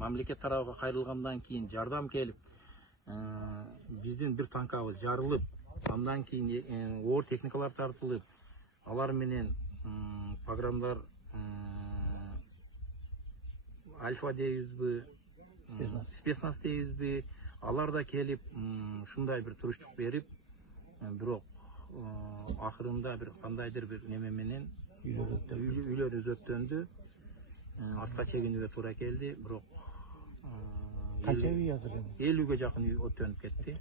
мамлекет тарабыга кайрылгандан кийин жардам келип, биздин бир танкабыз жарылып, андан кийин оор техникалар тартылып, алар менен погромдор Альфа дейбизби, спецназ дейбизби, алар да келип, ушундай бир туруштук берип, бирок акырында бир кандайдыр бир неме менен үйлөр өзөттөндү, артка чегинүүгө туура келди, бирок канча үй азыр? 50ге жакын үй өттөнүп кетти.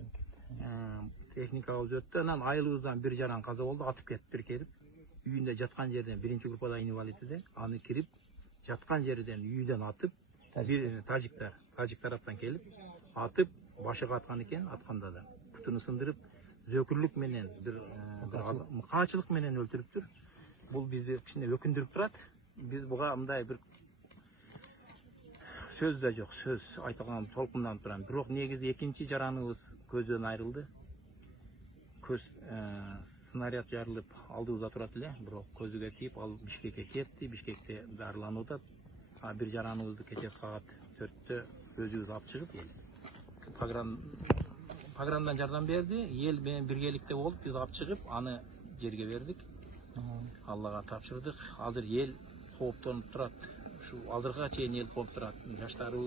Техникабыз өттү, анан айылыбыздан бир жаран каза болду, атып кетип тиркелип, үйүндө жаткан жерден, биринчи группада инвалидиде, аны кирип, жаткан жерден үйдөн атып, тажик тараптан келип, атып, башыга аткан экен, атканда да бутуну сындырып, зөкүрлүк менен, бир мыкаачылык менен өлтүрүптүр. Бул бизди кичине өкүндүрүп турат. Биз буга мындай бир сөз да жок, сөз айтылган толкунданып турам. Бирок негизи экинчи жараныбыз көздөн айрылды. Көз снаряд жарылып алдыбызда турат эле, бирок көзүгө тийип, ал Бишкекке кетти, Бишкекте дарыланып атат. Бир жараныбызды кечээ саат 4-тө өзүбүз алып чыгып, погромдан жардам берди, эл менен биргеликте болуп, биз алып чыгып, аны жерге бердик. Аллага тапшырдык. Азыр эл кооптонуп турат. Ушу азыркыга чейин эл кооп турат. Жаштары